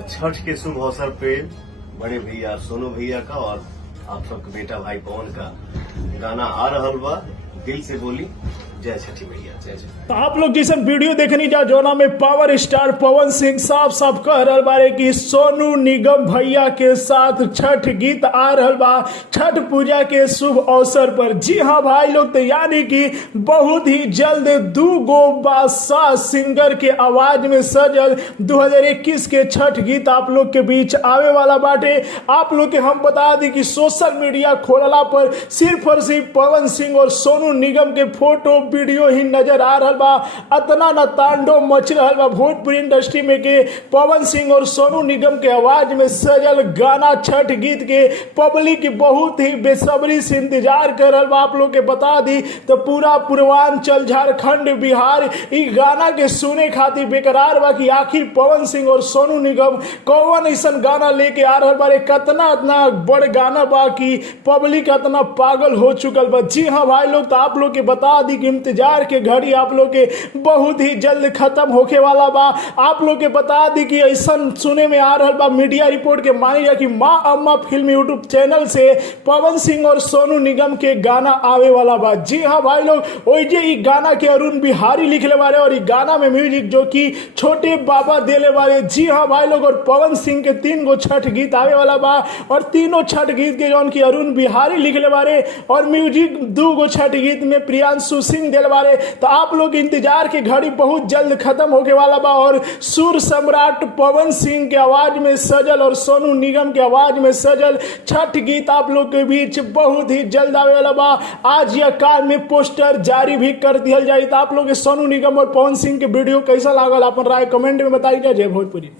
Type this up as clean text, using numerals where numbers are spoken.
छठ के शुभ अवसर पे बड़े भैया सोनू भैया का और आप सबके बेटा भाई पवन का गाना आ रहल बा। दिल से बोली जय छठी मैया जय छठी। तो आप लोग जैसे वीडियो देखनी जा जोना में पावर स्टार पवन सिंह साफ साफ कह रहल बारे कि सोनू निगम भैया के साथ छठ गीत आ रहल बा छठ पूजा के शुभ अवसर पर। जी हाँ भाई लोग, तो यानी कि बहुत ही जल्द 2 गो बादशाह सिंगर के आवाज में सजल 2021 के छठ गीत आप लोग के बीच आवे वाला बाटे। आप लोग के हम बता दी कि सोशल मीडिया खोलला पर सिर्फ और सिर्फ पवन सिंह और सोनू निगम के फोटो वीडियो ही नजर आ रहा बा। अतना न तांडव मच रहा बा भोजपुरी इंडस्ट्री में के पवन सिंह और सोनू निगम के आवाज में सजल गाना छठ गीत के पब्लिक बहुत ही बेसब्री से इंतजार कर रहा बा। आप लोग के बता दी तो पूरा पूर्वांचल झारखंड बिहार इ गाना के सुने खातिर बेकरार बा कि आखिर पवन सिंह और सोनू निगम कौन ऐसा गाना लेके आ रहा बारे। कतना इतना बड़ गाना बा कि पब्लिक इतना पागल हो चुकल बा। जी हाँ भाई लोग, तो आप लोग के बता दी कि इंतजार के घड़ी आप लोग के बहुत ही जल्द खत्म होके वाला बा। आप लोग के बता दी कि ऐसा सुने में आ रहा बा मीडिया रिपोर्ट के मानी जा कि माँ अम्मा फिल्म यूट्यूब चैनल से पवन सिंह और सोनू निगम के गाना आवे वाला बा। जी हाँ भाई लोग, ओइजे इ गाना के अरुण बिहारी लिखले बारे और इ गाना में म्यूजिक जो कि छोटे बाबा देले बारे। जी हाँ भाई लोग, और पवन सिंह के 3 गो छठ गीत आवे वाला बा और तीनों छठ गीत के जौन की अरुण बिहारी लिखले बारे और म्यूजिक 2 गो छठ गीत में प्रियांशु सिंह दिल बारे। तो आप लोग इंतजार के घड़ी बहुत जल्द खत्म होके वाला बा और सुर सम्राट पवन सिंह के आवाज में सजल और सोनू निगम के आवाज में सजल छठ गीत आप लोग के बीच बहुत ही जल्द आवे वाला बा। आज या काल में पोस्टर जारी भी कर दिया जाए। तो आप लोग सोनू निगम और पवन सिंह के वीडियो कैसा लागल अपन राय कमेंट में बताइए। जय भोजपुरी।